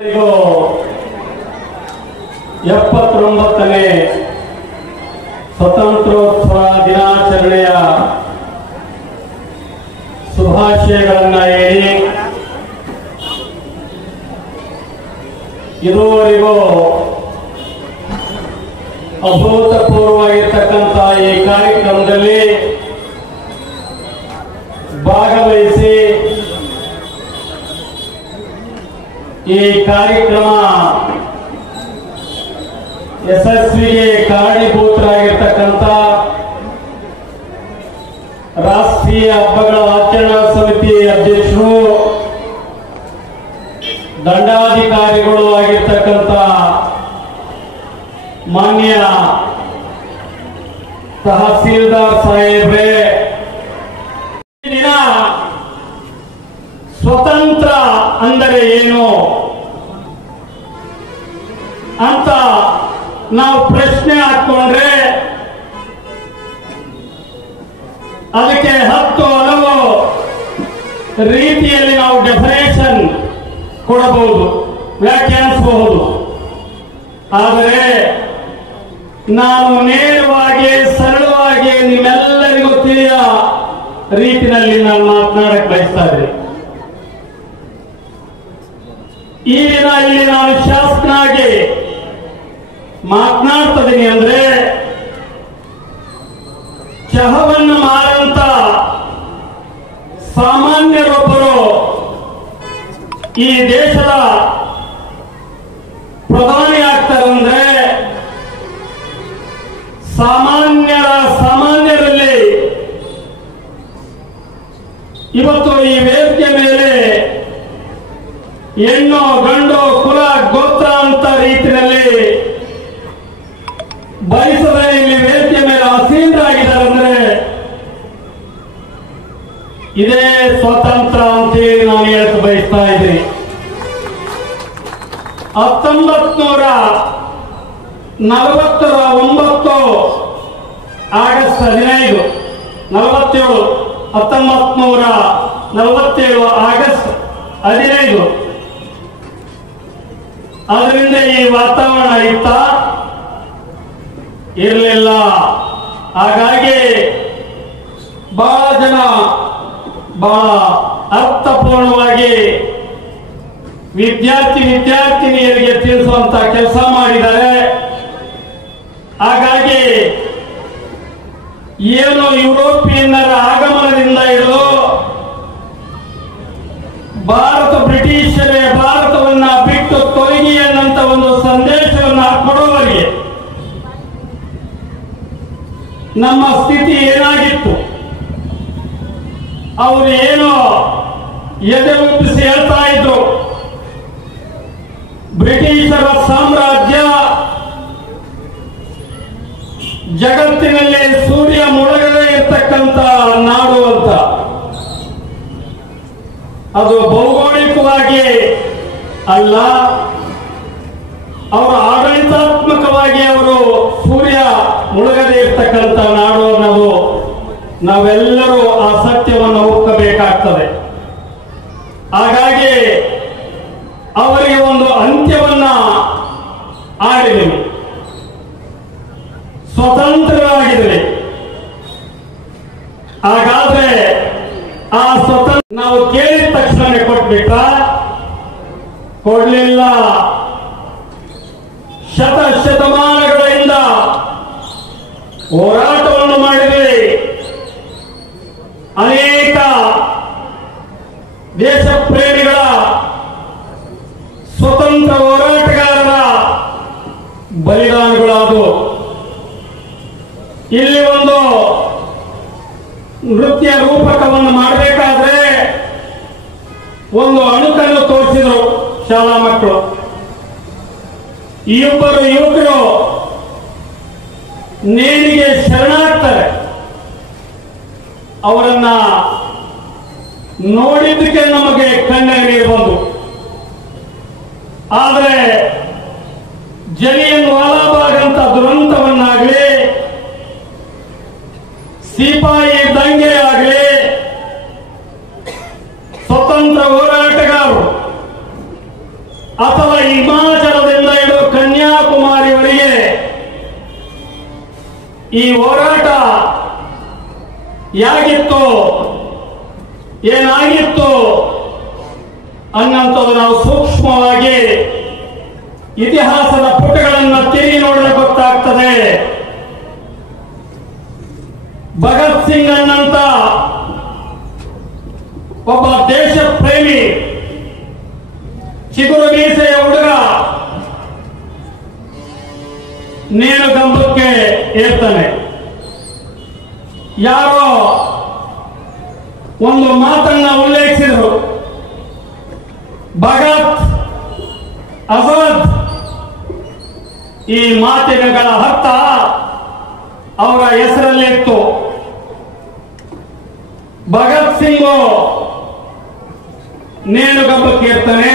79ನೇ ಸ್ವತಂತ್ರೋತ್ಸವ ದಿನಾಚರಣೆಯ ಶುಭಾಶಯಗಳನ್ನು ಹೇಳಿ ಇದುವರೆಗೂ ಅಭೂತಪೂರ್ವವಾಗಿರ್ತಕ್ಕಂಥ ಈ ಕಾರ್ಯಕ್ರಮದಲ್ಲಿ ಭಾಗವಹಿಸಿ ಈ ಕಾರ್ಯಕ್ರಮ ಯಶಸ್ವಿಗೆ ಕಾರಣೀಭೂತರಾಗಿರ್ತಕ್ಕಂಥ ರಾಷ್ಟ್ರೀಯ ಹಬ್ಬಗಳ ಆಚರಣಾ ಸಮಿತಿ ಅಧ್ಯಕ್ಷರು ದಂಡಾಧಿಕಾರಿಗಳು ಆಗಿರ್ತಕ್ಕಂಥ ಮಾನ್ಯ ತಹಸೀಲ್ದಾರ್ ಸಾಹೇಬ್ರೆ, ದಿನ ಸ್ವತಂತ್ರ ಅಂದರೆ ಏನು ಅಂತ ನಾವು ಪ್ರಶ್ನೆ ಹಾಕೊಂಡ್ರೆ ಅದಕ್ಕೆ 10 ಹಲವು ರೀತಿಯಲ್ಲಿ ನಾವು ಡೆಫಿನೇಷನ್ ಕೊಡಬಹುದು, ವ್ಯಾಖ್ಯಾನಿಸಬಹುದು. ಆದರೆ ನಾನು ನೇರವಾಗಿ ಸರಳವಾಗಿ ನಿಮ್ಮೆಲ್ಲರಿಗೂ ತಿಳಿಯ ರೀತಿಯಲ್ಲಿ ನಾನು ಮಾತನಾಡಕ್ಕೆ ಬಯಸ್ತಾ ಇದ್ದೀನಿ. ಈ ದಿನ ಇಲ್ಲಿ ನಾನು ಶಾಸಕನಾಗಿ ಮಾತನಾಡ್ತಾ ಇದ್ದೀನಿ ಅಂದ್ರೆ ಚಹವನ್ನು ಮಾರಂತ ಸಾಮಾನ್ಯರೊಬ್ಬರು ಈ ದೇಶದ ಪ್ರಧಾನಿ ಆಗ್ತಾರಂದ್ರೆ ಸಾಮಾನ್ಯರಲ್ಲಿ ಇವತ್ತು ಈ ವೇದಿಕೆ ಮೇಲೆ ಹೆಣ್ಣು ಗಂಡು ಕುಲ ಗೋತ್ರ ಅಂತ ರೀತಿಯಲ್ಲಿ ಬಯಸದೆ ಇಲ್ಲಿ ವೇದಿಕೆ ಮೇಲೆ ಆಸೀನರಾಗಿದ್ದಾರೆ ಅಂದ್ರೆ ಇದೇ ಸ್ವತಂತ್ರ ಅಂತೇಳಿ ನಾನು ಹೇಳಕ್ಕೆ ಬಯಸ್ತಾ ಇದ್ದೀನಿ. 1949 ಆಗಸ್ಟ್ 15 47 1947 ಆಗಸ್ಟ್ 15 ಅದರಿಂದ ಈ ವಾತಾವರಣ ಇತ್ತ ಇರಲಿಲ್ಲ. ಹಾಗಾಗಿ ಬಹಳ ಜನ ಬಹಳ ಅರ್ಥಪೂರ್ಣವಾಗಿ ವಿದ್ಯಾರ್ಥಿನಿಯರಿಗೆ ತಿಳಿಸುವಂತ ಕೆಲಸ ಮಾಡಿದ್ದಾರೆ. ಹಾಗಾಗಿ ಏನು ಯುರೋಪಿಯನ್ನರ ಆಗಮನದಿಂದ ಹಿಡಿದು ಬ್ರಿಟಿಷರೇ ಭಾರತವನ್ನ ಬಿಟ್ಟು ತೊಲಗಿ ಅನ್ನಂತ ಒಂದು ಸಂದೇಶವನ್ನ ಕೊಡುವವರಿಗೆ ನಮ್ಮ ಸ್ಥಿತಿ ಏನಾಗಿತ್ತು, ಅವರು ಏನೋ ಎದೆ ಉಬ್ಬಿಸಿ ಹೇಳ್ತಾ ಇದ್ರು. ಬ್ರಿಟಿಷರ ಸಾಮ್ರಾಜ್ಯ ಜಗತ್ತಿನಲ್ಲಿ ಸೂರ್ಯ ಮುಳುಗದೆ ಇರ್ತಕ್ಕಂಥ ನಾಡು ಅಂತ. ಅದು ಭೌಗೋಳಿಕವಾಗಿ ಅಲ್ಲ, ಅವರು ಆಡಳಿತಾತ್ಮಕವಾಗಿ ಅವರು ಸೂರ್ಯ ಮುಳುಗದೆ ಇರ್ತಕ್ಕಂಥ ನಾಡು ಅನ್ನೋದು ನಾವೆಲ್ಲರೂ ಆ ಸತ್ಯವನ್ನು ಒಪ್ಪಬೇಕಾಗ್ತದೆ. ಹಾಗಾಗಿ ಅವರಿಗೆ ಒಂದು ಅಂತ್ಯವನ್ನ ಆಡಿದೆವು, ಸ್ವತಂತ್ರರಾಗಿದ್ದರೆ. ಹಾಗಾದ್ರೆ ಆ ಸ್ವತಂತ್ರ ನಾವು ಕೇಳಿದ ತಕ್ಷಣ ಕೊಟ್ಬಿಟ್ಟ, ಕೊಡ್ಲಿಲ್ಲ. ಶತಮಾನಗಳಿಂದ ಹೋರಾಟವನ್ನು ಮಾಡಿದ್ವಿ. ಅನೇಕ ದೇಶ ಪ್ರೇಮಿಗಳ ಸ್ವತಂತ್ರ ಹೋರಾಟಗಾರರ ಬಲಿದಾನಗಳಾದವು. ಇಲ್ಲಿ ಒಂದು ನೃತ್ಯ ರೂಪಕವನ್ನು ಮಾಡಬೇಕಾದ್ರೆ ಒಂದು ಅಣುಕನ್ನು ತೋರಿಸಿದ್ರು ಶಾಲಾ ಮಕ್ಕಳು. ಇಬ್ಬರು ಯುವಕರು ನೇಣಿಗೆ ಶರಣಾಗ್ತಾರೆ. ಅವರನ್ನ ನೋಡಿದ್ದಕ್ಕೆ ನಮಗೆ ಕಣ್ಣಲ್ಲಿ ನೀರು ಬಂದು. ಆದರೆ ಜಲಿಯನ್ ವಾಲಾಬಾಗ್ ಅಂತ ದುರಂತವನ್ನಾಗಲಿ, ಸಿಪಾಯಿ ದಂಗೆ ಆಗಲಿ, ಸ್ವತಂತ್ರ ಹೋರಾಟಗಾರರು ಅಥವಾ ಹಿಮಾಚಲದಿಂದ ಹಿಡಿದು ಕನ್ಯಾಕುಮಾರಿವರೆಗೆ ಈ ಹೋರಾಟ ಯಾಗಿತ್ತು, ಏನಾಗಿತ್ತು ಅನ್ನಂಥದ್ದು ನಾವು ಸೂಕ್ಷ್ಮವಾಗಿ ಇತಿಹಾಸದ ಪುಟಗಳನ್ನು ತಿರುಗಿ ನೋಡಿದ್ರೆ ಗೊತ್ತಾಗ್ತದೆ. ಭಗತ್ ಸಿಂಗ್ ಅನ್ನಂತ ಒಬ್ಬ ದೇಶ ಪ್ರೇಮಿ ಚಿಗುರು ಮೀಸೆಯ ಹುಡುಗ ನೇಣುಗಂಬಕ್ಕೆ ಏರ್ತಾನೆ. ಯಾರೋ ಒಂದು ಮಾತನ್ನ ಉಲ್ಲೇಖಿಸಿದರು, ಭಗತ್ ಆಜಾದ್. ಈ ಮಾತಿನಗಳ ಅರ್ಥ ಅವರ ಹೆಸರಲ್ಲೇ ಇತ್ತು. ಭಗತ್ ಸಿಂಗ್ ನೇಣುಗಂಬಕ್ಕೆ ಇರ್ತಾನೆ,